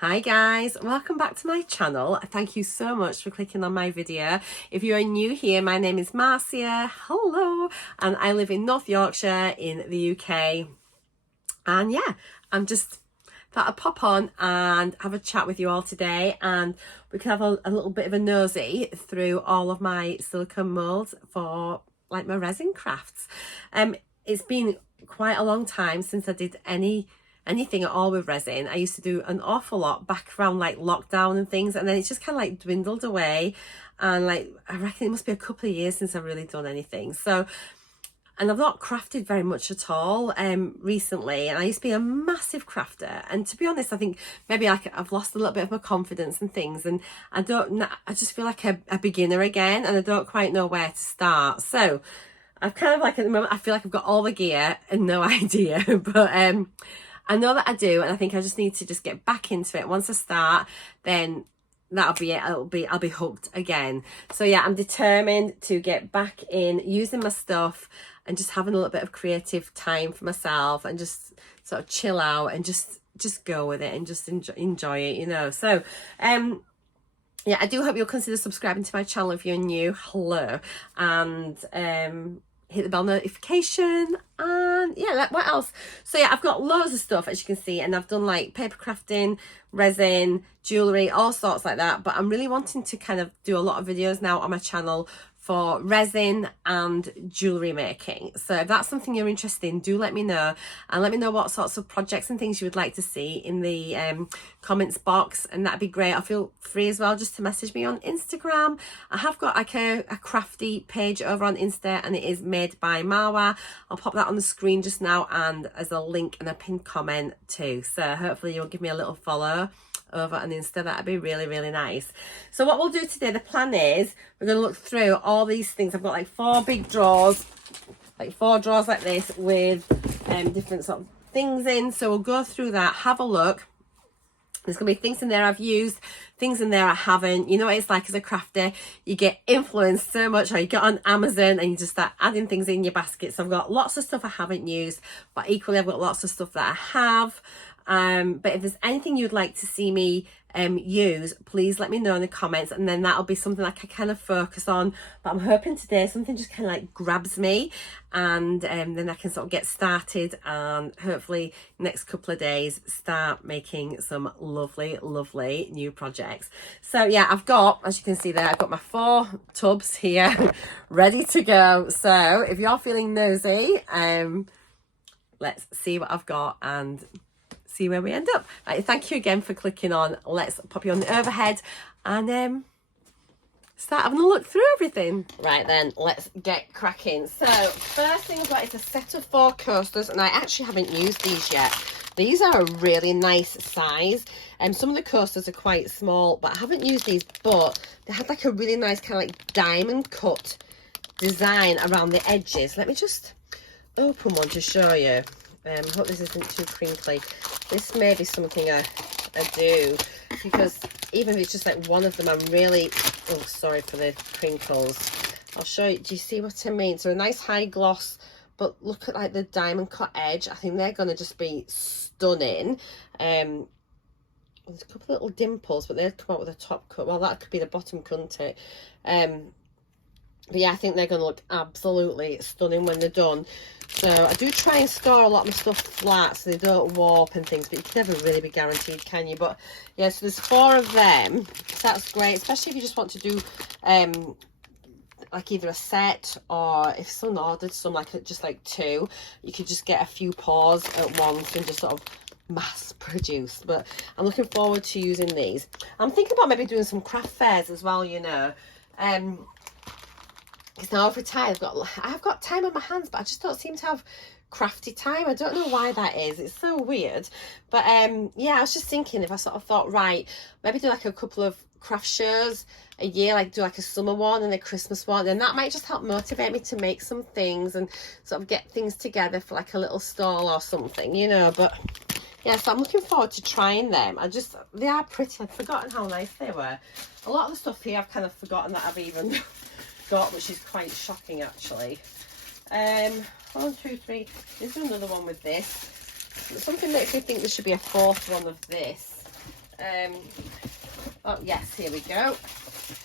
Hi guys, welcome back to my channel. Thank you so much for clicking on my video. If you are new here, my name is Marcia. Hello, and I live in North Yorkshire in the UK. And yeah, I'm just thought I'd pop on and have a chat with you all today, and we can have a little bit of a nosy through all of my silicone molds for like my resin crafts. It's been quite a long time since I did anything at all with resin. I used to do an awful lot back around like lockdown and things, and then it's just kind of like dwindled away, and like I reckon it must be a couple of years since I've really done anything. So, and I've not crafted very much at all recently, and I used to be a massive crafter, and to be honest I think maybe I've lost a little bit of my confidence and things, and I just feel like a beginner again, and I don't quite know where to start. So I've kind of like, at the moment I feel like I've got all the gear and no idea, but I know that I do, and I think I just need to just get back into it. Once I start, then that'll be it. I'll be hooked again. So yeah, I'm determined to get back in using my stuff and just having a little bit of creative time for myself, and just sort of chill out and just go with it and just enjoy it, you know. So yeah, I do hope you'll consider subscribing to my channel if you're new. Hello, and hit the bell notification, and yeah, like what else? So yeah, I've got loads of stuff, as you can see, and I've done like paper crafting, resin, jewelry, all sorts like that, but I'm really wanting to kind of do a lot of videos now on my channel for resin and jewelry making. So if that's something you're interested in, do let me know, and let me know what sorts of projects and things you would like to see in the comments box, and that'd be great. I'll feel free as well just to message me on Instagram. I have got like a crafty page over on Insta, and it is made by Mawa. I'll pop that on the screen just now, and as a link and a pinned comment too. So hopefully you'll give me a little follow over on Insta. That'd be really, really nice. So what we'll do today, the plan is we're going to look through all these things. I've got like four drawers like this with different sort of things in. So we'll go through that, have a look. There's going to be things in there I've used, things in there I haven't. You know what it's like as a crafter, you get influenced so much, or you get on Amazon and you just start adding things in your basket. So I've got lots of stuff I haven't used, but equally I've got lots of stuff that I have. But if there's anything you'd like to see me use, please let me know in the comments, and then that'll be something like I kind of focus on. But I'm hoping today something just kind of like grabs me, and then I can sort of get started, and hopefully next couple of days start making some lovely new projects. So yeah, I've got, as you can see there, I've got my 4 tubs here ready to go. So if you're feeling nosy, let's see what I've got and see where we end up. Right, thank you again for clicking on. Let's pop you on the overhead and start having a look through everything. Right then, let's get cracking. So first thing I've got is a set of 4 coasters, and I actually haven't used these yet. These are a really nice size, and some of the coasters are quite small, but I haven't used these, but they had like a really nice kind of like diamond cut design around the edges. Let me just open one to show you. I hope this isn't too crinkly. This may be something I do, because even if it's just like one of them, I'm really, oh sorry for the crinkles. I'll show you. Do you see what I mean? So a nice high gloss, but look at like the diamond cut edge. I think they're going to just be stunning. There's a couple of little dimples, but they'll come out with a top cut. Well, that could be the bottom, couldn't it? But yeah, I think they're going to look absolutely stunning when they're done. So I do try and store a lot of my stuff flat so they don't warp and things, but you can never really be guaranteed, can you? But yeah, so there's 4 of them. So that's great, especially if you just want to do like either a set, or if someone ordered some like just like 2, you could just get a few pours at once and just sort of mass produce. But I'm looking forward to using these. I'm thinking about maybe doing some craft fairs as well, you know. Because now I've retired, I've got time on my hands, but I just don't seem to have crafty time. I don't know why that is. It's so weird. But yeah, I was just thinking, if I sort of thought, right, maybe do like a couple of craft shows a year, like do like a summer one and a Christmas one, and that might just help motivate me to make some things and sort of get things together for like a little stall or something, you know. But yeah, so I'm looking forward to trying them. They are pretty. I've forgotten how nice they were. A lot of the stuff here I've kind of forgotten that I've even got, which is quite shocking actually. 1, 2, 3. Is there another one with this? Something makes me think there should be a 4th one of this. Oh yes, here we go.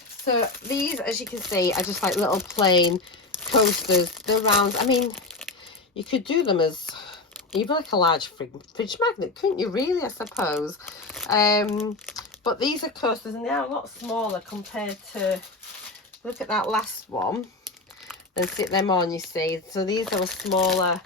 So these, as you can see, are just like little plain coasters. They're round. I mean, you could do them as even like a large fridge magnet, couldn't you, really, I suppose? But these are coasters and they are a lot smaller compared to, look at that last one, and sit them on, you see. So these are a smaller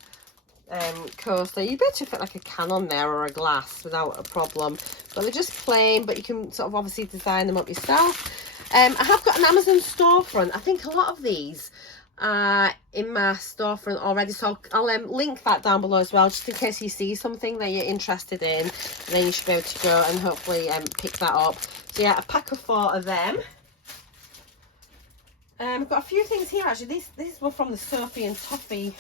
coaster. You better fit like a can on there or a glass without a problem. But they're just plain, but you can sort of obviously design them up yourself. I have got an Amazon storefront. I think a lot of these are in my storefront already, so I'll link that down below as well, just in case you see something that you're interested in, and then you should be able to go and hopefully pick that up. So yeah, a pack of 4 of them. I've got a few things here actually. These were from the Sophie and Toffee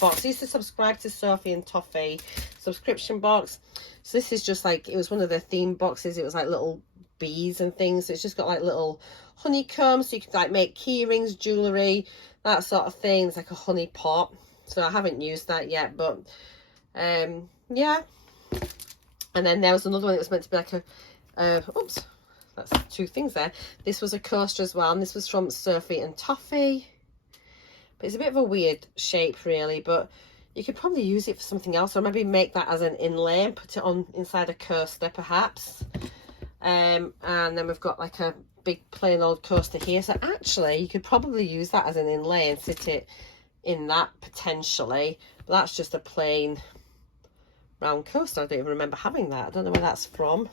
box. I used to subscribe to Sophie and Toffee subscription box. So this is just like, it was one of their theme boxes. It was like little bees and things. So it's just got like little honeycombs, so you can like make key rings, jewellery, that sort of thing. It's like a honey pot. So I haven't used that yet, but yeah. And then there was another one that was meant to be like a oops, that's 2 things there. This was a coaster as well, and this was from Sophie and Toffee. But it's a bit of a weird shape really, but you could probably use it for something else, or maybe make that as an inlay and put it on inside a coaster perhaps. And then we've got like a big plain old coaster here, so actually you could probably use that as an inlay and sit it in that potentially. But that's just a plain round coaster. I don't even remember having that. I don't know where that's from.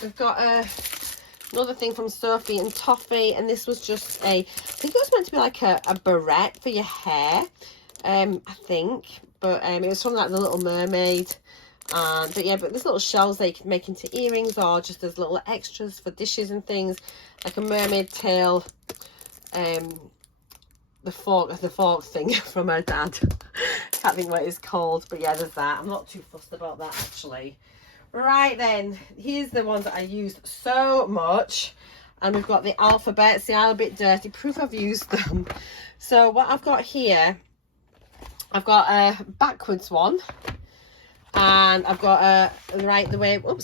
We've got another thing from Sophie and Toffee, and this was just I think it was meant to be like a barrette for your hair, I think, but it was from like the Little Mermaid. But yeah, but there's little shells that you can make into earrings, or just as little extras for dishes and things, like a mermaid tail, the fork thing from her dad. Can't think what it's called, but yeah, there's that. I'm not too fussed about that actually. Right then, here's the ones that I used so much, and we've got the alphabets. They are a bit dirty, proof I've used them. So what I've got here, I've got a backwards one, and I've got a the right the way one.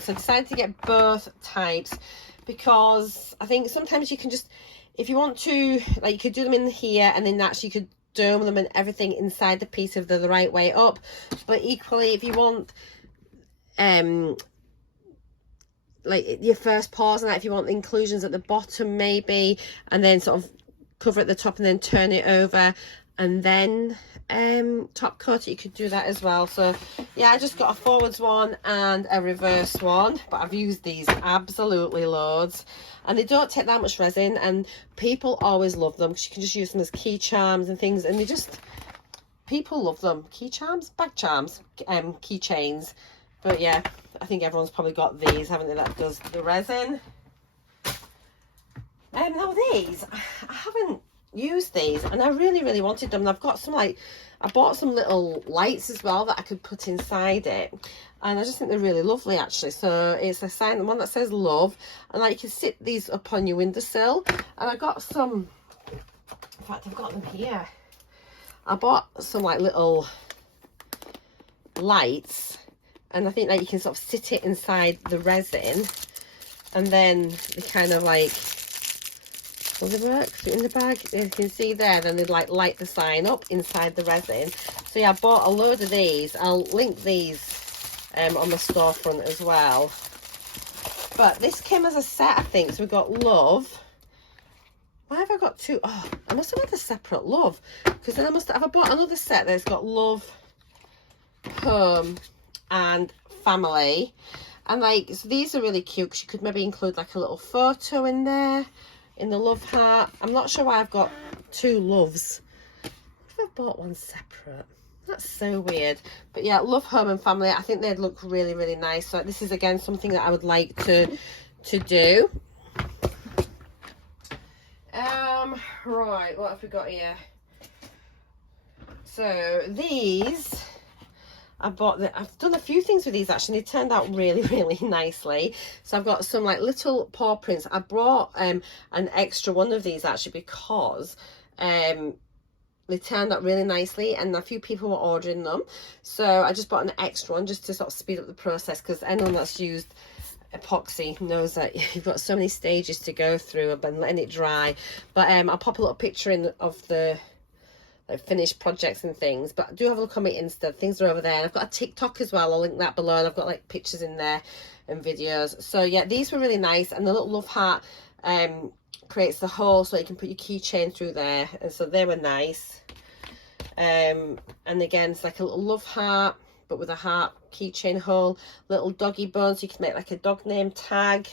So I decided to get both types because I think sometimes you can just, if you want to, like, you could do them in here, and then actually you could dome them and everything inside the piece of the right way up. But equally, if you want like your first paws and that, if you want the inclusions at the bottom maybe, and then sort of cover at the top and then turn it over and then top coat it, you could do that as well. So yeah, I just got a forwards one and a reverse one, but I've used these absolutely loads, and they don't take that much resin, and people always love them because you can just use them as key charms and things, and they just, people love them. Key charms, bag charms, keychains. But yeah, I think everyone's probably got these, haven't they, that does the resin. Now these, I haven't used these, and I really wanted them. And I've got some, like, I bought some little lights as well that I could put inside it, and I just think they're really lovely actually. So it's a sign, one that says love, and like you can sit these up on your windowsill. And I got some, in fact I've got them here, I bought some like little lights, and I think that you can sort of sit it inside the resin, and then they kind of like, will they work? So in the bag, you can see there, then they'd like light the sign up inside the resin. So yeah, I bought a load of these. I'll link these on the storefront as well. But this came as a set, I think. So we've got love. Why have I got 2? Oh, I must have had a separate love, because then I must have, I bought another set that's got love, home and family. And like, so these are really cute because you could maybe include like a little photo in there, in the love heart. I'm not sure why I've got 2 loves. If I bought one separate, that's so weird. But yeah, love, home and family, I think they'd look really nice. So this is again something that I would like to do. Right, what have we got here? So these, I've done a few things with these actually. They turned out really nicely. So I've got some like little paw prints. I brought an extra one of these actually because they turned out really nicely, and a few people were ordering them, so I just bought an extra one just to sort of speed up the process, because anyone that's used epoxy knows that you've got so many stages to go through. I've been letting it dry, but I'll pop a little picture in of the finished projects and things, but do have a look on my Insta. Things are over there, and I've got a TikTok as well. I'll link that below, and I've got like pictures in there and videos. So yeah, these were really nice, and the little love heart creates the hole so you can put your keychain through there, and so they were nice. And again, it's like a little love heart but with a heart keychain hole, little doggy bones, so you can make like a dog name tag.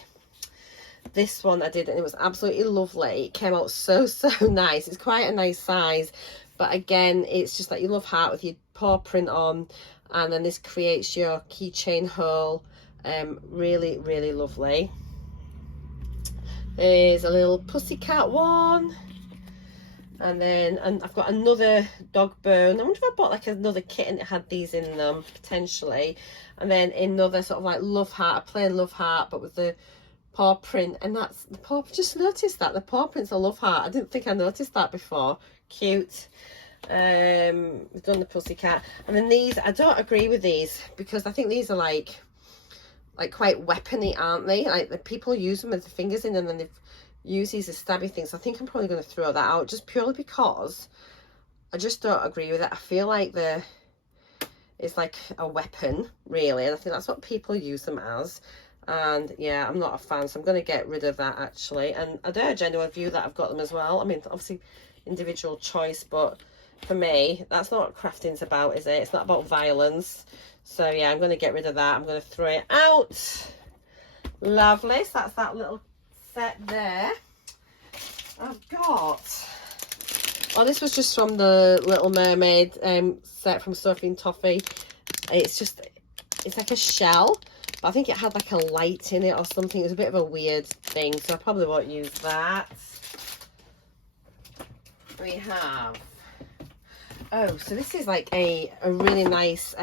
This one I did, and it was absolutely lovely. It came out so nice. It's quite a nice size, but again, it's just like your love heart with your paw print on, and then this creates your keychain hole. Really lovely. There's a little pussycat one, and I've got another dog bone. I wonder if I bought like another kitten that had these in them potentially, and then another sort of like love heart, a plain love heart, but with the paw print. And that's the paw. Just noticed that the paw print's a love heart. I didn't think I noticed that before. Cute. We've done the pussycat, and then these, I don't agree with these, because I think these are like quite weapony, aren't they? Like the people use them with the fingers in, and then they've used these as stabby things. I think I'm probably going to throw that out, just purely because I just don't agree with it. I feel like it's like a weapon, really, and I think that's what people use them as. And yeah, I'm not a fan, so I'm going to get rid of that actually. And I urge anyone view that I've got them as well. I mean, obviously individual choice, but for me, that's not what crafting's about, is it? It's not about violence. So yeah, I'm going to get rid of that. I'm going to throw it out. Lovely. So that's that little set there. I've got, oh, this was just from the Little Mermaid set from Sophie and Toffee. It's like a shell, but I think it had like a light in it or something. It was a bit of a weird thing, so I probably won't use that. We have, oh, so this is like a really nice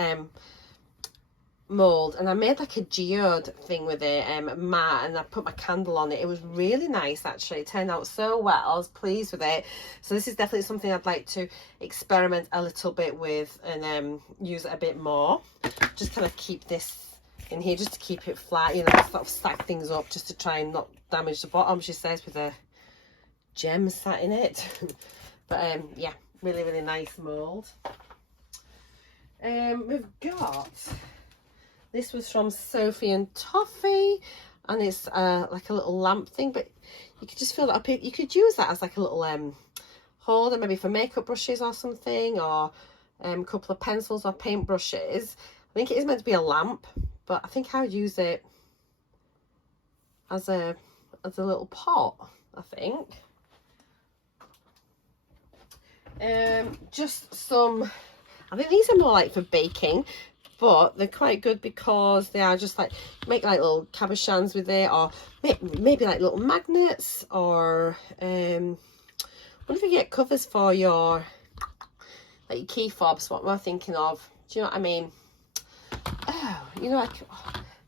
mould, and I made like a geode thing with it, matte, and I put my candle on it. It was really nice actually. It turned out so well. I was pleased with it. So this is definitely something I'd like to experiment a little bit with, and use it a bit more. Just kind of keep this in here just to keep it flat, you know, sort of stack things up just to try and not damage the bottom, she says, with a gem sat in it. But yeah, really nice mould. We've got, this was from Sophie and Toffee, and it's like a little lamp thing, but you could just fill that up. You could use that as like a little holder, maybe for makeup brushes or something, or a couple of pencils or paint brushes. I think it is meant to be a lamp, but I think I'll use it as a little pot, I think. Just some, I think these are more like for baking, but they're quite good because they are just like, make like little cabochons with it, or maybe like little magnets, or what if you get covers for your like your key fobs? What am I thinking of? Do you know what I mean? Oh, you know,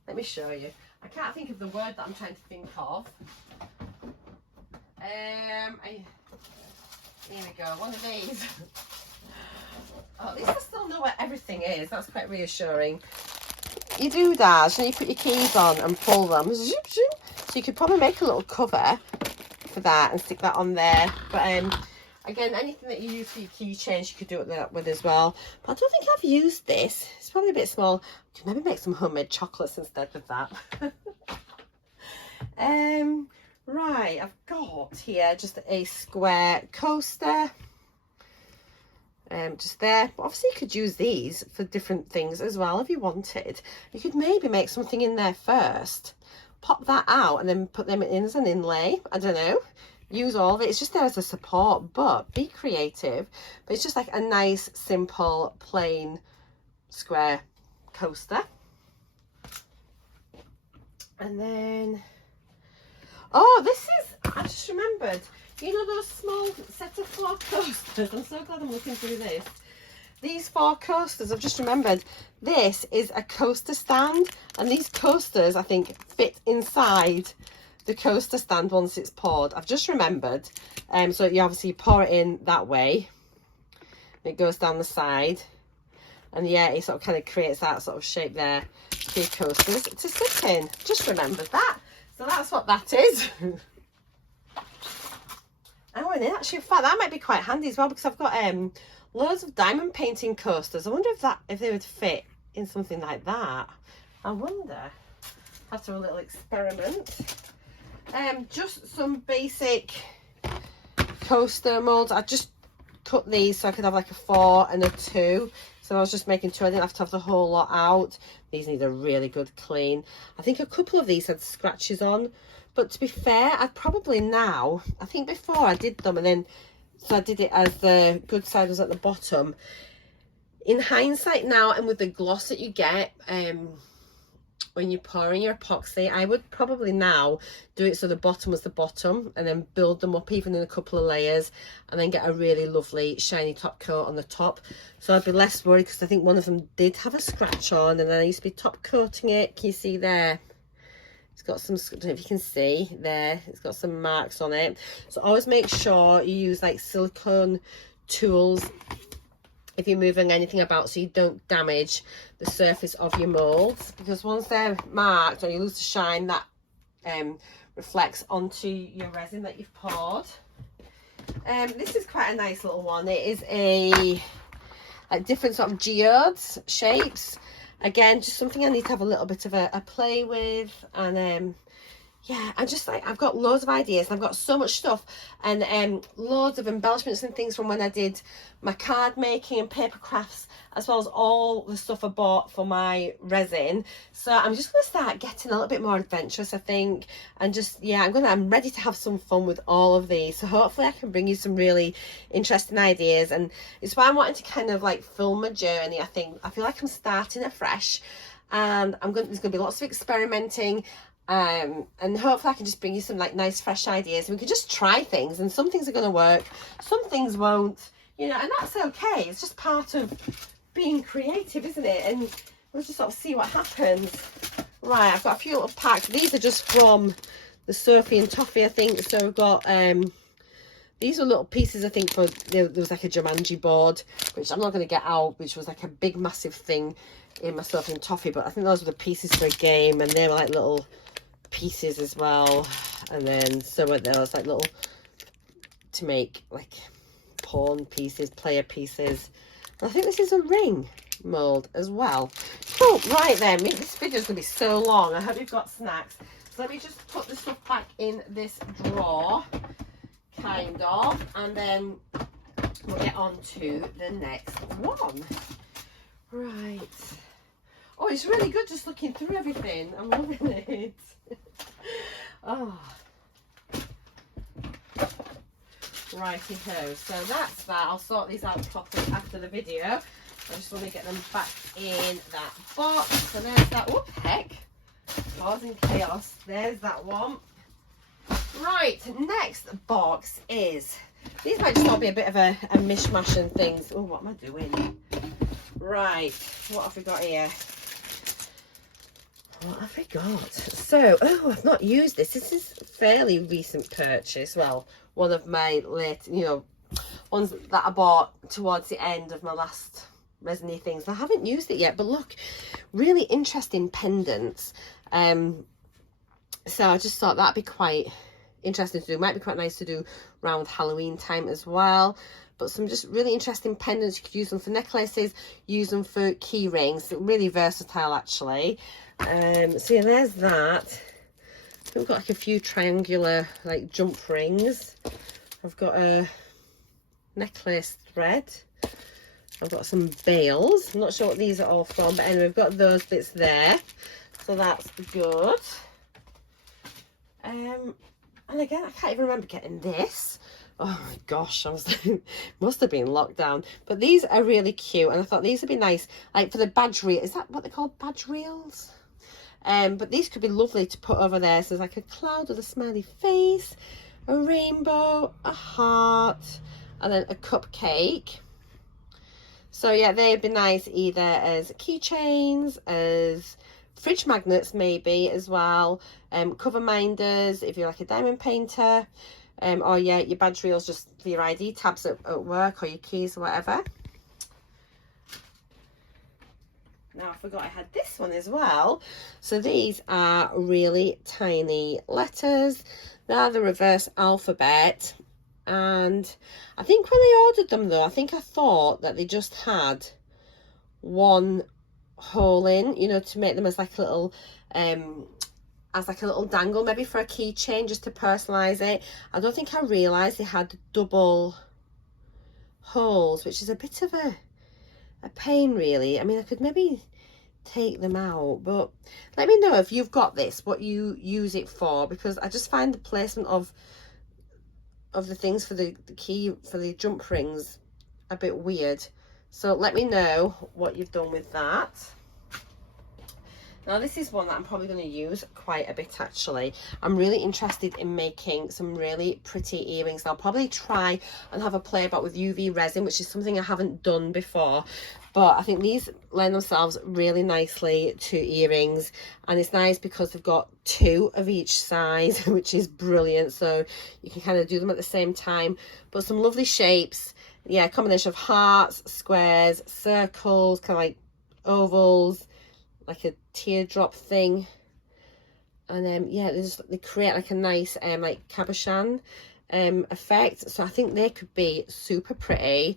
let me show you. I can't think of the word that I'm trying to think of. Here we go, one of these. Oh, at least I still know where everything is. That's quite reassuring. You do that, and you put your keys on and pull them. So you could probably make a little cover for that and stick that on there. But again, anything that you use for your keychains, you could do that with as well. But I don't think I've used this. It's probably a bit small. You could maybe make some homemade chocolates instead with that. Right, I've got here just a square coaster. Just there. But obviously you could use these for different things as well if you wanted. You could maybe make something in there first, pop that out, and then put them in as an inlay. I don't know, use all of it. It's just there as a support, but be creative. But it's just like a nice simple plain square coaster. And then, oh, this is, I just remembered, you know those small set of 4 coasters? I'm so glad I'm looking through this. These 4 coasters, I've just remembered, this is a coaster stand, and these coasters, I think, fit inside the coaster stand once it's poured. I've just remembered. So you obviously pour it in that way, It goes down the side. And yeah, it sort of kind of creates that sort of shape there for your coasters to sit in. Just remembered that. So that's what that is. Oh, and actually, in fact, that might be quite handy as well, because I've got loads of diamond painting coasters. I wonder if they would fit in something like that. I wonder. Have to do a little experiment. Just some basic coaster molds. I just cut these so I could have like a 4 and a 2. So I was just making 2. I didn't have to have the whole lot out. These need a really good clean. I think a couple of these had scratches on, but to be fair, I'd probably now, I think before I did them, and then so I did it as the good side was at the bottom. In hindsight now, and with the gloss that you get when you're pouring your epoxy, I would probably now do it so the bottom was the bottom, and then build them up even in a couple of layers, and then get a really lovely shiny top coat on the top. So I'd be less worried, because I think one of them did have a scratch on, and then I used to be top coating it. Can you see there? It's got some, I don't know if you can see there, it's got some marks on it. So always make sure you use like silicone tools if you're moving anything about, so you don't damage the surface of your molds, because once they're marked or you lose the shine, that reflects onto your resin that you've poured. This is quite a nice little one. It is a like different sort of geodes shapes. Again, just something I need to have a little bit of a play with. And yeah, I just like, I've got loads of ideas, and I've got so much stuff, and loads of embellishments and things from when I did my card making and paper crafts, as well as all the stuff I bought for my resin. So I'm just going to start getting a little bit more adventurous, I think, and just, yeah, I'm ready to have some fun with all of these. So hopefully I can bring you some really interesting ideas, and it's why I'm wanting to kind of like film a journey. I feel like I'm starting afresh, and there's going to be lots of experimenting. And hopefully I can just bring you some like nice fresh ideas, and we can just try things, and some things are going to work, some things won't, you know, and that's okay. It's just part of being creative, isn't it? And we'll just sort of see what happens. Right, I've got a few little packs. These are just from the Sophie and Toffee, I think. So we've got these were little pieces, I think, for there was like a Jumanji board, which I'm not going to get out, which was like a big massive thing in my Sophie and Toffee, but I think those were the pieces for a game, and they were like little pieces as well. And then some of those like little to make like pawn pieces, player pieces. And I think this is a ring mold as well. Cool. Right then, this video is going to be so long. I hope you've got snacks. So let me just put the stuff back in this drawer, kind of, and then we'll get on to the next one. Right. Oh, it's really good just looking through everything. I'm loving it. Oh. Righty-ho. So that's that. I'll sort these out properly after the video. I just want to get them back in that box. So there's that. Whoop, heck. Causing chaos. There's that one. Right, next box is, these might just all be a bit of a mishmash and things. Oh, what am I doing? Right, what have we got here? What have we got? So, oh, I've not used this. This is a fairly recent purchase. Well, one of my late, you know, ones that I bought towards the end of my last resiny things. I haven't used it yet, but look, really interesting pendants. So I just thought that'd be quite interesting to do. Might be quite nice to do around Halloween time as well. But some just really interesting pendants. You could use them for necklaces, use them for key rings. Really versatile, actually. So yeah, there's that. We've got like a few triangular like jump rings. I've got a necklace thread. I've got some bails. I'm not sure what these are all from, but anyway, we've got those bits there. So that's good. And again, I can't even remember getting this. Oh my gosh, I was must have been locked down. But these are really cute, and I thought these would be nice, like for the badge reel. Is that what they call badge reels? But these could be lovely to put over there. So there's like a cloud with a smiley face, a rainbow, a heart, and then a cupcake. So yeah, they'd be nice either as keychains, as fridge magnets maybe as well, cover minders if you're like a diamond painter, or yeah, your badge reels just for your ID tabs at work, or your keys or whatever. Now I forgot I had this one as well. So these are really tiny letters. They're the reverse alphabet. And I think when I ordered them though, I think I thought that they just had one hole in, you know, to make them as like a little dangle, maybe for a keychain, just to personalize it. I don't think I realized they had double holes, which is a bit of a pain really. I mean, I could maybe take them out, but let me know if you've got this, what you use it for, because I just find the placement of the things for the key, for the jump rings, a bit weird. So let me know what you've done with that. Now this is one that I'm probably going to use quite a bit actually. I'm really interested in making some really pretty earrings. I'll probably try and have a play about with UV resin, which is something I haven't done before. But I think these lend themselves really nicely to earrings. And it's nice because they've got two of each size, which is brilliant. So you can kind of do them at the same time. But some lovely shapes. Yeah, a combination of hearts, squares, circles, kind of like ovals, like a teardrop thing. And yeah, they create like a nice like cabochon effect. So I think they could be super pretty.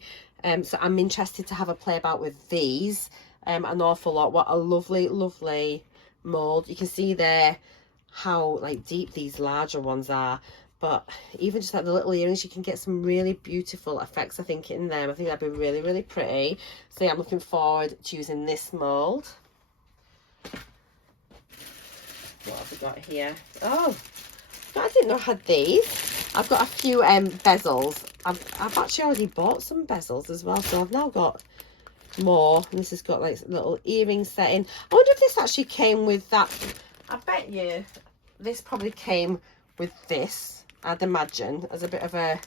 So I'm interested to have a play about with these an awful lot. What a lovely mold. You can see there how like deep these larger ones are. But even just like the little earrings, you can get some really beautiful effects, I think, in them. I think that'd be really pretty. So yeah, I'm looking forward to using this mold. What have we got here? Oh, I didn't know I had these. I've got a few bezels. I've actually already bought some bezels as well, so I've now got more. And this has got like little earring setting. I wonder if this actually came with that. I bet you this probably came with this, I'd imagine, as a bit of a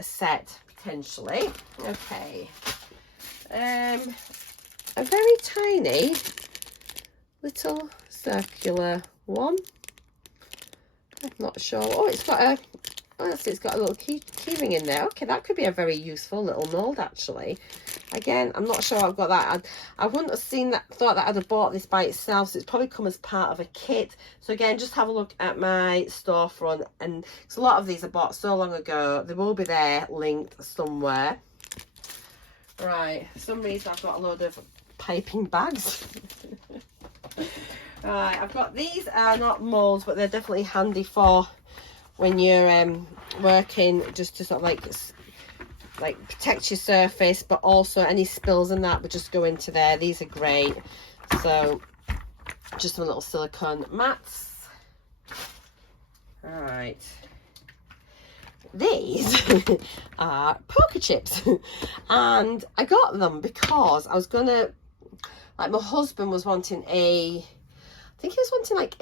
set potentially. Okay, a very tiny little circular one. I'm not sure. Oh, it's got a, oh, it's got a little key ring in there. Okay, that could be a very useful little mold actually. Again, I'm not sure I've got that. I wouldn't have seen that, thought that I'd have bought this by itself, so it's probably come as part of a kit. So again, just have a look at my storefront, and because a lot of these I bought so long ago, they will be there linked somewhere. Right, for some reason I've got a load of piping bags. Right, I've got, these are not molds, but they're definitely handy for when you're working, just to sort of like protect your surface, but also any spills and that would just go into there. These are great. So just some little silicone mats. All right, these are poker chips, and I got them because I was gonna, like, my husband was wanting I think he was wanting like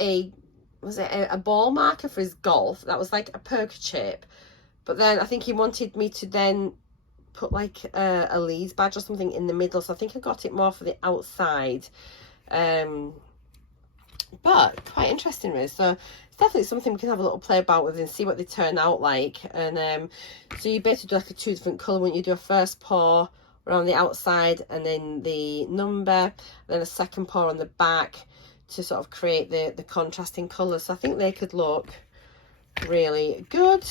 a ball marker for his golf that was like a poker chip, but then I think he wanted me to then put like a Leeds badge or something in the middle, so I think I got it more for the outside. But quite interesting really. So it's definitely something we can have a little play about with and see what they turn out like. And so you basically do like a 2 different colour when you do a first pour around the outside and then the number, and then a second pour on the back to sort of create the contrasting colours. So I think they could look really good.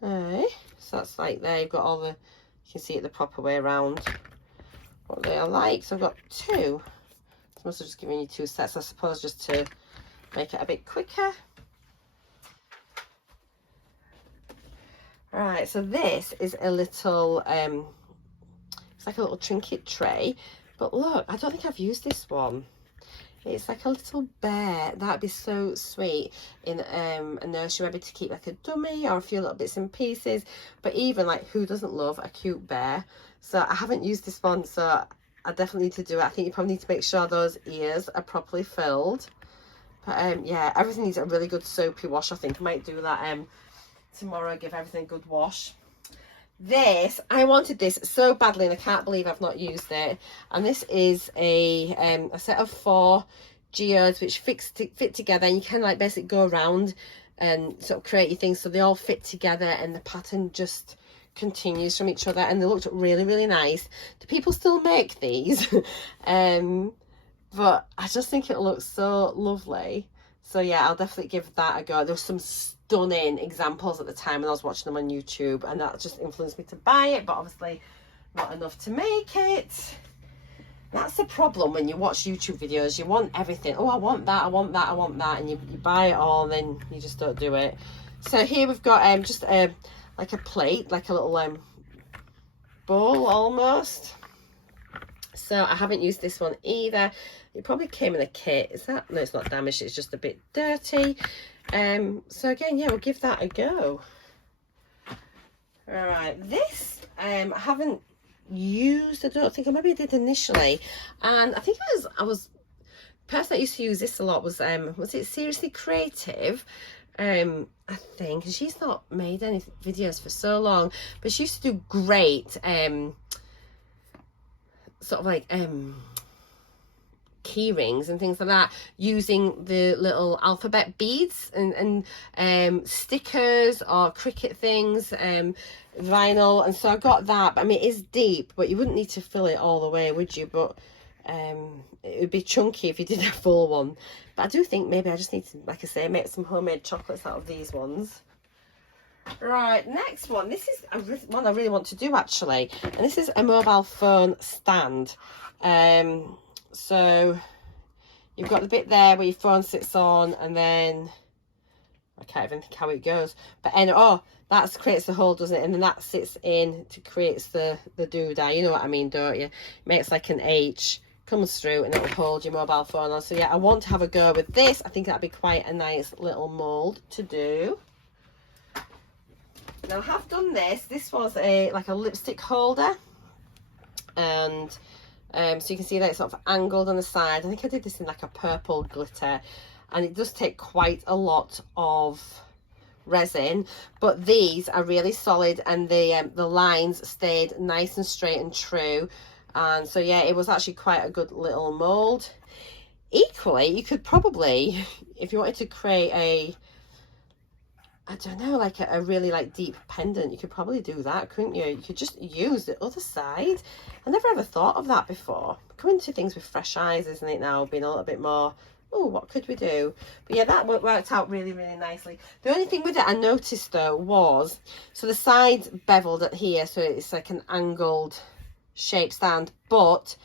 So that's like there, you've got all the, you can see it the proper way around what they are like. So I've got 2. I must have just given you 2 sets, I suppose, just to make it a bit quicker. Right, so this is a little it's like a little trinket tray, but look, I don't think I've used this one. It's like a little bear. That'd be so sweet in a nursery, maybe to keep like a dummy or a few little bits and pieces. But even like, who doesn't love a cute bear? So I haven't used this one, so I definitely need to do it. I think you probably need to make sure those ears are properly filled. But yeah, everything needs a really good soapy wash. I think I might do that tomorrow, give everything a good wash. This, I wanted this so badly and I can't believe I've not used it. And this is a set of 4 geodes which fit together, and you can like basically go around and sort of create your things so they all fit together and the pattern just continues from each other, and they looked really, really nice. Do people still make these? But I just think it looks so lovely. So yeah, I'll definitely give that a go. There was some stunning examples at the time when I was watching them on YouTube, and that just influenced me to buy it, but obviously not enough to make it. That's the problem when you watch YouTube videos. You want everything. Oh, I want that, I want that, I want that, and you buy it all, and then you just don't do it. So here we've got just like a plate, like a little bowl almost. So I haven't used this one either. It probably came in a kit. Is that? No, it's not damaged. It's just a bit dirty. So again, yeah, we'll give that a go. All right, this I haven't used. I don't think. I maybe did initially, and I think I was the person that used to use this a lot was it Seriously Creative? I think, and she's not made any videos for so long, but she used to do great sort of like key rings and things like that using the little alphabet beads and stickers or Cricut things, vinyl. And so I got that. I mean, it is deep, but you wouldn't need to fill it all the way, would you? But it would be chunky if you did a full one. But I do think maybe I just need to, like I say, make some homemade chocolates out of these ones. Right, next one. This is one I really want to do, actually, and this is a mobile phone stand. So you've got the bit there where your phone sits on, and then I can't even think how it goes, but oh, that creates the hole, doesn't it? And then that sits in to creates the doodah. You know what I mean, don't you? It makes like an H, comes through, and it will hold your mobile phone on. So yeah, I want to have a go with this. I think that'd be quite a nice little mold to do. Now I have done this. This was like a lipstick holder, and so you can see that it's sort of angled on the side. I think I did this in like a purple glitter, and it does take quite a lot of resin, but these are really solid, and the lines stayed nice and straight and true. And so yeah, it was actually quite a good little mold. Equally, you could probably, if you wanted to create I don't know, like a really like deep pendant, you could probably do that, couldn't you? You could just use the other side. I never ever thought of that before. Coming to things with fresh eyes, isn't it, now? Being a little bit more, oh, what could we do? But yeah, that worked out really, really nicely. The only thing with it I noticed though was, so the sides beveled at here, so it's like an angled shape stand, but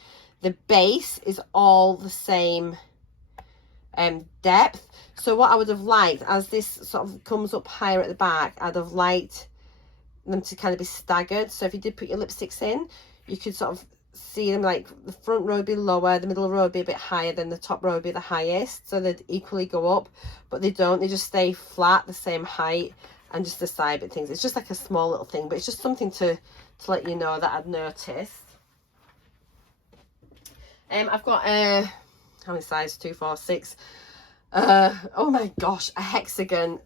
the base is all the same depth. So what I would have liked, as this sort of comes up higher at the back, I'd have liked them to kind of be staggered. So if you did put your lipsticks in, you could sort of see them, like the front row would be lower, the middle row would be a bit higher, then the top row would be the highest, so they'd equally go up. But they don't, they just stay flat, the same height, and just the side bit things. It's just like a small little thing, but it's just something to let you know that I'd noticed. I've got how many sizes? 2, 4, 6. Oh my gosh, a hexagon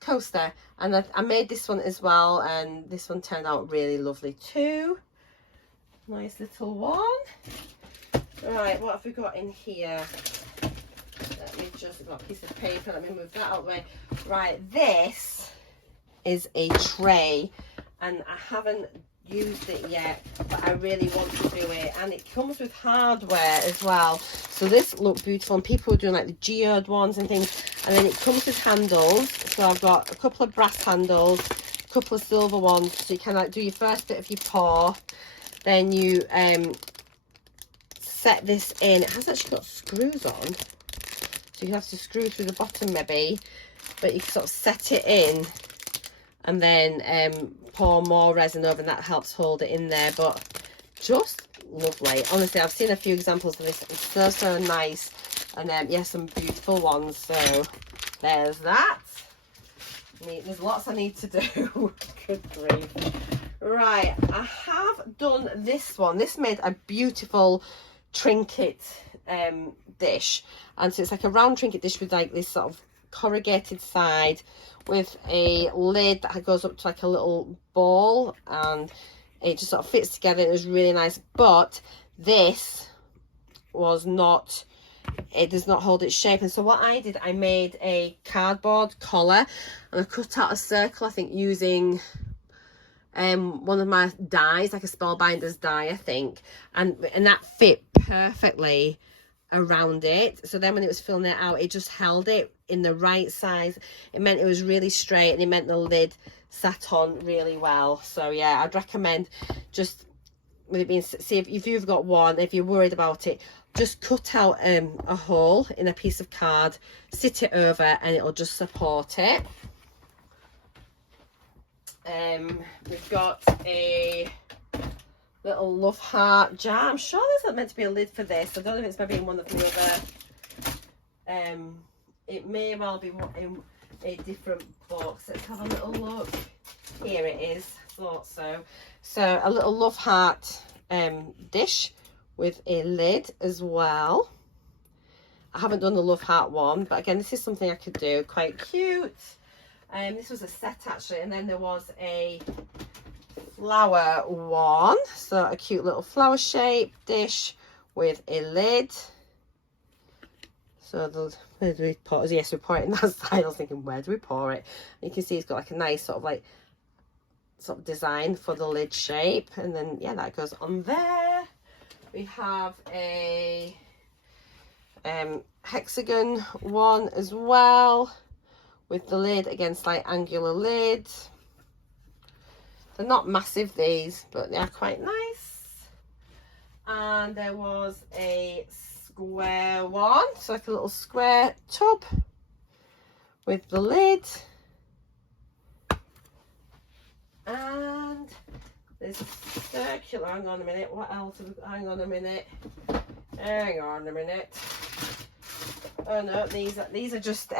coaster, and I made this one as well, and this one turned out really lovely too. Nice little one. Right, what have we got in here? Let me just, got a piece of paper, let me move that out of the way. Right, this is a tray, and I haven't used it yet, but I really want to do it, and it comes with hardware as well. So this looked beautiful, and people were doing like the geode ones and things, and then it comes with handles. So I've got a couple of brass handles, a couple of silver ones, so you can like do your first bit of your pour, then you set this in. It has actually got screws on, so you have to screw through the bottom maybe, but you can sort of set it in and then pour more resin over, and that helps hold it in there. But just lovely, honestly. I've seen a few examples of this. It's so nice, and yeah, some beautiful ones. So there's that. There's lots I need to do. Good grief. Right, I have done this one. This made a beautiful trinket dish, and so it's like a round trinket dish with like this sort of corrugated side with a lid that goes up to like a little ball, and it just sort of fits together. It was really nice, but this was not it does not hold its shape. And so what I did, I made a cardboard collar and I cut out a circle, I think using one of my dies, like a spellbinder's die, I think, and that fit perfectly around it. So then when it was filling it out, it just held it in the right size. It meant it was really straight, and it meant the lid sat on really well. So yeah, I'd recommend just with it being, see if you've got one, if you're worried about it, just cut out a hole in a piece of card, sit it over, and it'll just support it. We've got a little love heart jar. I'm sure there's meant to be a lid for this. I don't know if it's maybe in one of the other, it may well be in a different box. Let's have a little look. Here it is. Thought so. So a little love heart dish with a lid as well. I haven't done the love heart one, but again, this is something I could do. Quite cute. This was a set actually, and then there was a flower one, so a cute little flower shape dish with a lid. So where do we pour it? Yes, we pour it in that side. I was thinking, where do we pour it? And you can see it's got like a nice sort of design for the lid shape, and then yeah, that goes on there. We have a hexagon one as well, with the lid, again, slight angular lid. They're not massive, these, but they are quite nice. And there was a square one, so like a little square tub with the lid. And there's a circular, hang on a minute, what else have we got? Hang on a minute. Oh no, these are just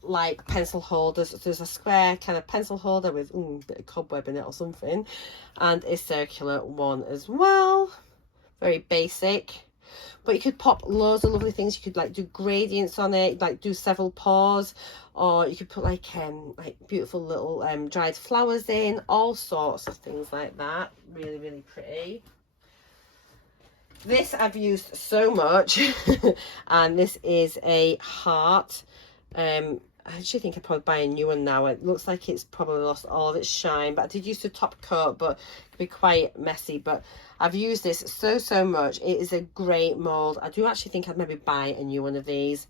like pencil holders. So there's a square kind of pencil holder with a bit of cobweb in it or something, and a circular one as well. Very basic, but you could pop loads of lovely things. You could like do gradients on it, like do several pours, or you could put like beautiful little dried flowers in, all sorts of things like that. Really, really pretty. This I've used so much and this is a heart. I actually think I'd probably buy a new one now. It looks like it's probably lost all of its shine, but I did use the top coat, but it could be quite messy. But I've used this so much. It is a great mould. I do actually think I'd maybe buy a new one of these,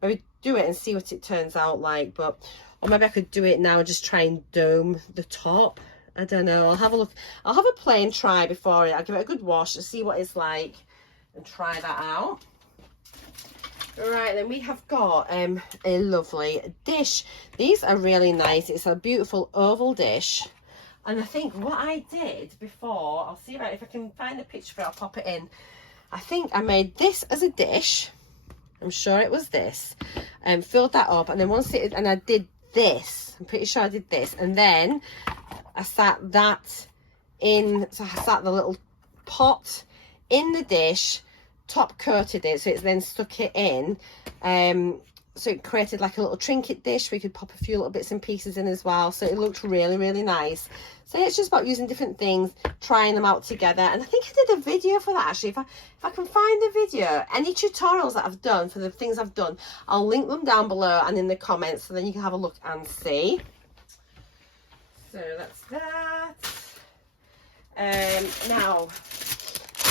maybe do it and see what it turns out like. But or maybe I could do it now and just try and dome the top. I don't know. I'll have a look. I'll have a plain try before it. I'll give it a good wash and see what it's like and try that out. Right, then we have got a lovely dish. These are really nice. It's a beautiful oval dish. And I think what I did before, I'll see if I can find a picture for it, I'll pop it in. I think I made this as a dish. I'm sure it was this. Filled that up, and then once it, and I did this. I'm pretty sure I did this. And then I sat that in, so I sat the little pot in the dish, top coated it, so it's then stuck it in. So it created like a little trinket dish. We could pop a few little bits and pieces in as well. So it looked really, really nice. So yeah, it's just about using different things, trying them out together. And I think I did a video for that actually. If I can find the video, any tutorials that I've done for the things I've done, I'll link them down below and in the comments, so then you can have a look and see. So that's that. Now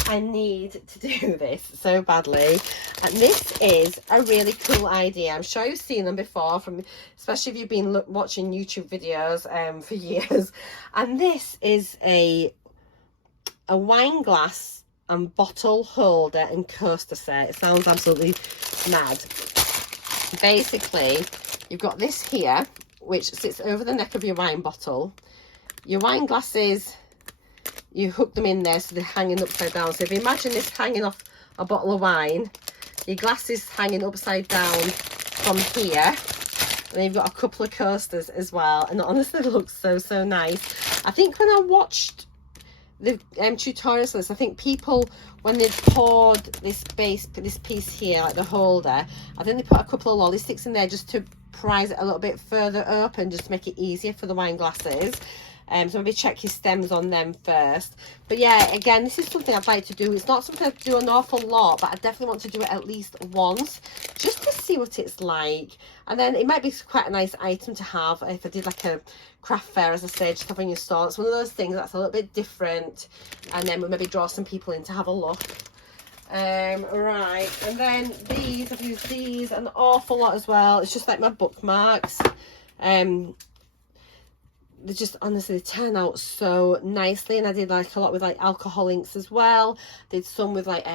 I need to do this so badly, and this is a really cool idea. I'm sure you've seen them before, from especially if you've been watching YouTube videos for years. And this is a wine glass and bottle holder and coaster set. It sounds absolutely mad. Basically, you've got this here which sits over the neck of your wine bottle. Your wine glasses, you hook them in there so they're hanging upside down. So if you imagine this hanging off a bottle of wine, your glass is hanging upside down from here, and then you've got a couple of coasters as well. And honestly, it looks so nice. I think when I watched the tutorials for this, I think people, when they poured this piece here, like the holder, I think they put a couple of lolly sticks in there just to prise it a little bit further up and just make it easier for the wine glasses. So maybe check your stems on them first. But yeah, again, this is something I'd like to do. It's not something I do an awful lot, but I definitely want to do it at least once, just to see what it's like. And then it might be quite a nice item to have if I did like a craft fair, as I say, just have on your store. It's one of those things that's a little bit different, and then we'll maybe draw some people in to have a look. Right, and then these, I've used these an awful lot as well. It's just like my bookmarks. They just honestly turn out so nicely, and I did like a lot with like alcohol inks as well. Did some with like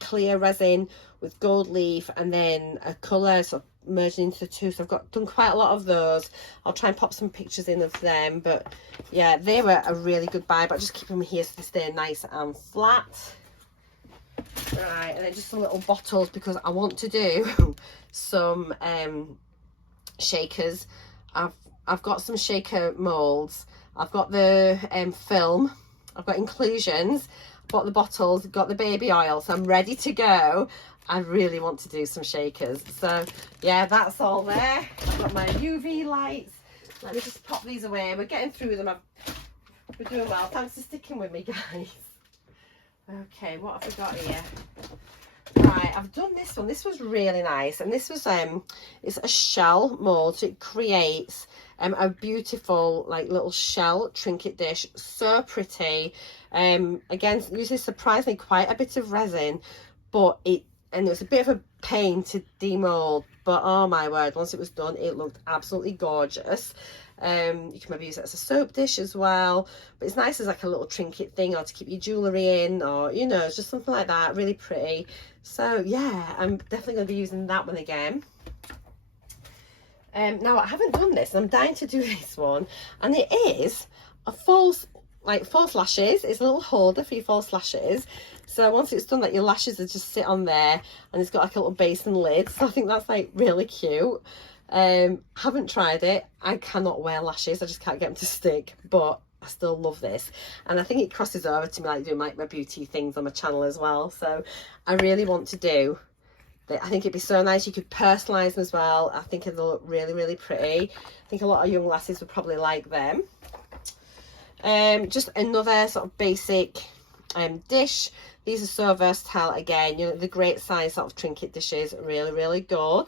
clear resin with gold leaf, and then a colour sort of merging into the two. So I've done quite a lot of those. I'll try and pop some pictures in of them, but yeah, they were a really good buy. But I just keep them here so they stay nice and flat. Right, and then just some little bottles because I want to do some shakers. I've got some shaker moulds. I've got the film. I've got inclusions. Bought the bottles. Got the baby oil. So I'm ready to go. I really want to do some shakers. So yeah, that's all there. I've got my UV lights. Let me just pop these away. We're getting through them. We're doing well. Thanks for sticking with me, guys. Okay, what have we got here? Right, I've done this one. This was really nice, and this was it's a shell mold, so it creates a beautiful like little shell trinket dish. So pretty. Again, uses surprisingly quite a bit of resin, but it was a bit of a pain to demold, but oh my word, once it was done, it looked absolutely gorgeous. You can maybe use it as a soap dish as well, but it's nice as like a little trinket thing, or to keep your jewellery in, or you know, it's just something like that, really pretty. So yeah, I'm definitely going to be using that one again. Now I haven't done this, and I'm dying to do this one, and it is a false lashes. It's a little holder for your false lashes. So once it's done, like your lashes will just sit on there, and it's got like a little basin lid. So I think that's like really cute. Haven't tried it. I cannot wear lashes. I just can't get them to stick, but I still love this, and I think it crosses over to me like doing like my beauty things on my channel as well. So I really want to do that. I think it'd be so nice. You could personalize them as well. I think it'll look really, really pretty. I think a lot of young lasses would probably like them. Just another sort of basic dish. These are so versatile. Again, you know, the great size sort of trinket dishes, really, really good.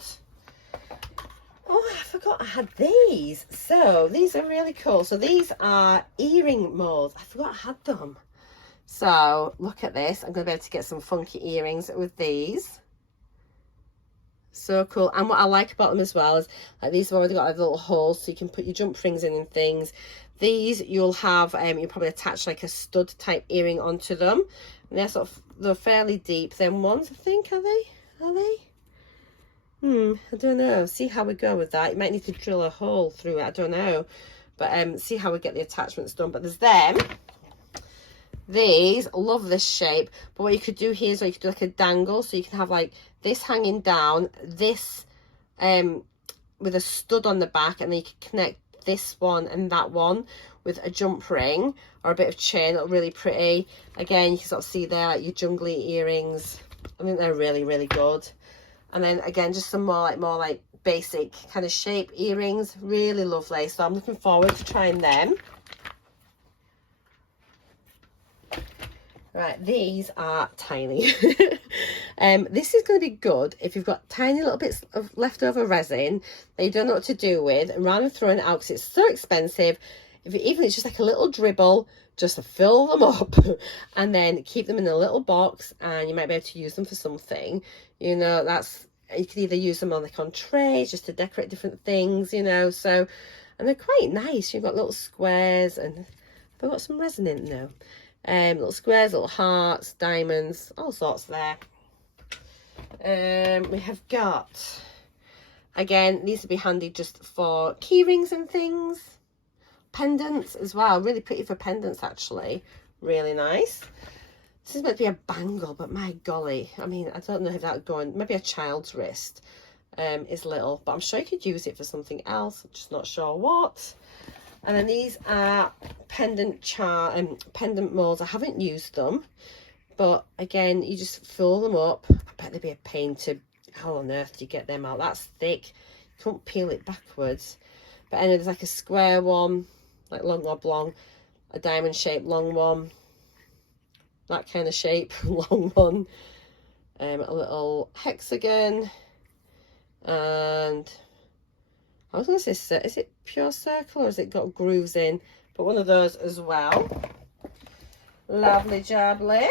Oh, I forgot I had these. So these are really cool. So these are earring molds. I forgot I had them. So look at this. I'm going to be able to get some funky earrings with these. So cool. And what I like about them as well is like these have already got like little holes, so you can put your jump rings in and things. These you'll have you'll probably attach like a stud type earring onto them, and they're fairly deep. Then ones, I think, are they? I don't know. See how we go with that. You might need to drill a hole through it. I don't know. But see how we get the attachments done. But there's them. These, love this shape. But what you could do here is you could do like a dangle. So you can have like this hanging down, this with a stud on the back, and then you can connect this one and that one with a jump ring or a bit of chain. Look really pretty. Again, you can sort of see there like your jungly earrings. I think they're really, really good. And then again, just some more like basic kind of shape earrings, really lovely. So I'm looking forward to trying them. Right, these are tiny. This is going to be good if you've got tiny little bits of leftover resin that you don't know what to do with, and rather than throwing it out because it's so expensive, even it's just like a little dribble, just to fill them up and then keep them in a little box, and you might be able to use them for something. You know, you could either use them on trays just to decorate different things, you know. So, and they're quite nice. You've got little squares, and have I got some resin in? No. Little squares, little hearts, diamonds, all sorts there. We have got, again, these would be handy just for key rings and things. Pendants as well, really pretty for pendants actually, really nice. This is meant to be a bangle, but my golly, I mean, I don't know if that would go on, maybe a child's wrist is little, but I'm sure you could use it for something else, I'm just not sure what. And then these are pendant molds. I haven't used them, but again, you just fill them up. I bet they'd be a pain to, how on earth do you get them out? That's thick, you can't peel it backwards. But anyway, there's like a square one, like long oblong, a diamond shape long one, that kind of shape long one, a little hexagon, and I was going to say, is it pure circle or has it got grooves in? But one of those as well. Lovely jubbly.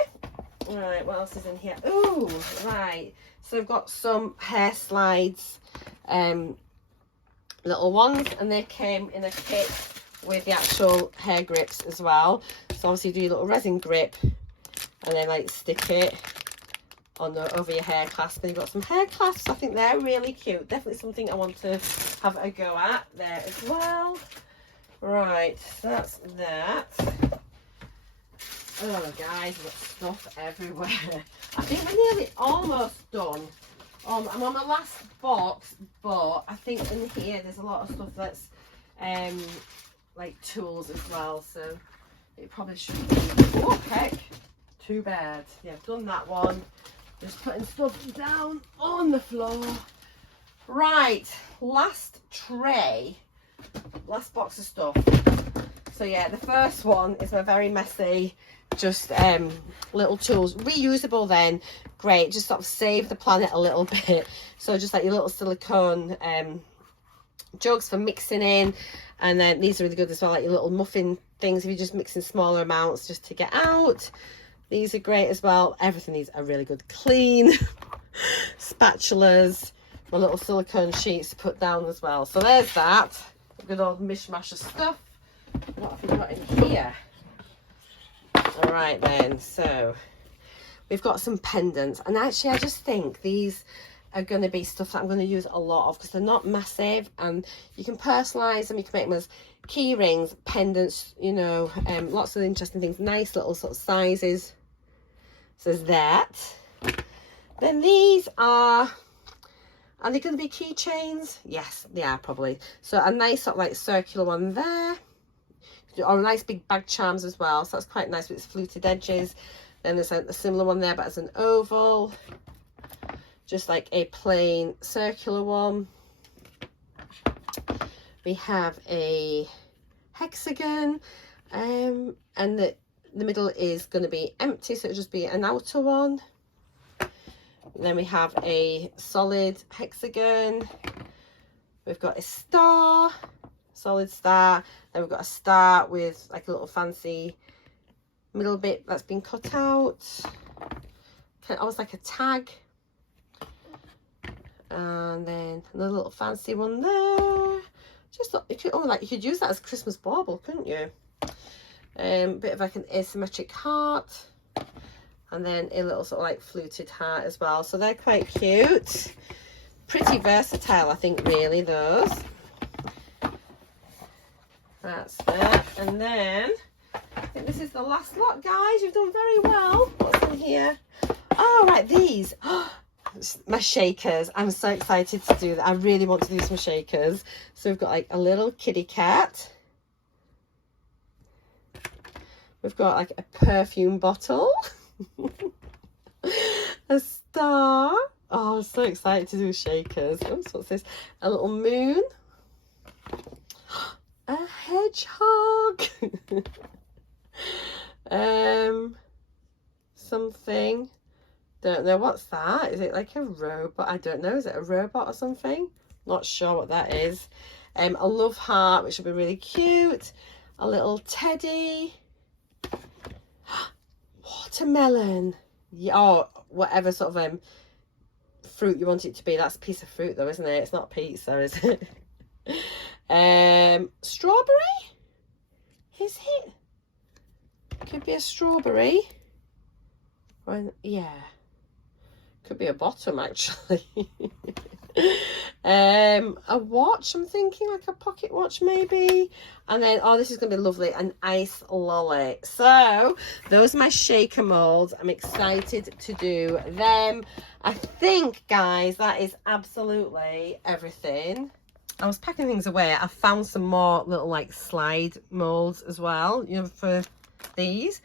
Right, what else is in here? Ooh, right. So I've got some hair slides, little ones, and they came in a kit with the actual hair grips as well. So obviously you do your little resin grip and then like stick it on over your hair clasp. Then you've got some hair clasps. I think they're really cute. Definitely something I want to have a go at there as well. Right, so that's that. Oh guys, I've got stuff everywhere. I think we're nearly almost done. I'm on the last box, but I think in here there's a lot of stuff that's like tools as well, so it probably should be. Oh heck, too bad. Yeah, I've done that one. Just putting stuff down on the floor. Right, last tray, last box of stuff. So yeah, the first one is my very messy, just little tools, reusable then, great, just sort of save the planet a little bit. So just like your little silicone jugs for mixing in, and then these are really good as well, like your little muffin things if you're just mixing smaller amounts just to get out. These are great as well. Everything these are really good. Clean spatulas, my little silicone sheets to put down as well. So there's that, a good old mishmash of stuff. What have we got in here? All right then, so we've got some pendants, and actually I just think these are going to be stuff that I'm going to use a lot of because they're not massive, and you can personalize them, you can make them as key rings, pendants, you know, lots of interesting things, nice little sort of sizes. So there's that. Then these are they going to be keychains? Yes, they are probably. So a nice sort of like circular one there, or nice big bag charms as well, so that's quite nice with its fluted edges. Then there's a similar one there but as an oval, just like a plain circular one. We have a hexagon, and the middle is going to be empty, so it'll just be an outer one. And then we have a solid hexagon. We've got a star, solid star. Then we've got a star with like a little fancy middle bit that's been cut out, kind of almost like a tag. And then another little fancy one there. Just thought you could, like you could use that as a Christmas bauble, couldn't you? Bit of like an asymmetric heart, and then a little sort of like fluted heart as well. So they're quite cute, pretty versatile, I think, really, those. That's that. And then I think this is the last lot, guys. You've done very well. What's in here? Oh, right, these. My shakers. I'm so excited to do that. I really want to do some shakers. So we've got like a little kitty cat. We've got like a perfume bottle. A star. Oh, I'm so excited to do shakers. Oops, what's this? A little moon. A hedgehog. Something. Don't know what's that. Is it like a robot? I don't know. Is it a robot or something? Not sure what that is. A love heart, which will be really cute. A little teddy. Watermelon. Yeah, or whatever sort of fruit you want it to be. That's a piece of fruit though, isn't it? It's not pizza, is it? Strawberry? Is it? Could be a strawberry. Or, yeah. Could be a bottom, actually. A watch, I'm thinking, like a pocket watch maybe. And then, oh, this is going to be lovely, an ice lolly. So those are my shaker molds. I'm excited to do them. I think, guys, that is absolutely everything. I was packing things away. I found some more little like slide molds as well, you know, for these.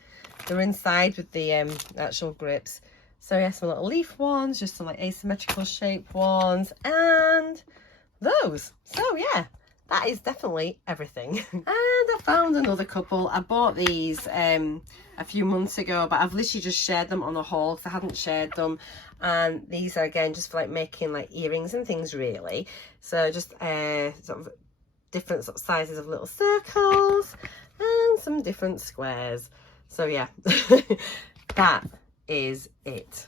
They're inside with the actual grips. So yeah, some little leaf ones, just some like asymmetrical shape ones, and those. So yeah, that is definitely everything. And I found another couple. I bought these a few months ago, but I've literally just shared them on a haul because I hadn't shared them. And these are, again, just for like making like earrings and things, really. So just sort of different sort of sizes of little circles and some different squares. So yeah, that is it.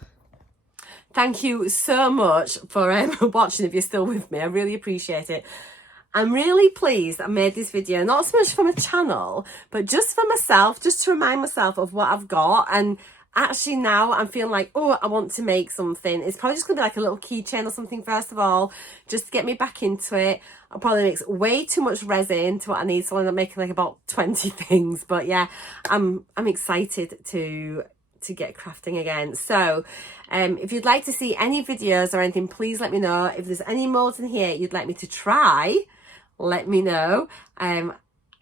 Thank you so much for watching, if you're still with me. I really appreciate it. I'm really pleased I made this video, not so much for my channel, but just for myself, just to remind myself of what I've got. And actually now I'm feeling like, oh, I want to make something. It's probably just gonna be like a little keychain or something first of all, just to get me back into it. I'll probably mix way too much resin to what I need, so I'm making like about 20 things. But yeah, I'm excited to get crafting again. So if you'd like to see any videos or anything, please let me know. If there's any molds in here you'd like me to try, let me know, and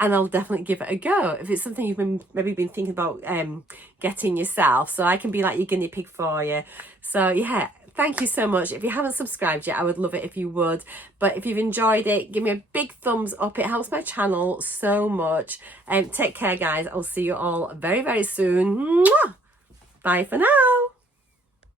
I'll definitely give it a go. If it's something you've maybe been thinking about getting yourself, so I can be like your guinea pig for you. So yeah, thank you so much. If you haven't subscribed yet, I would love it if you would. But if you've enjoyed it, give me a big thumbs up. It helps my channel so much. Take care, guys. I'll see you all very, very soon. Mwah! Bye for now.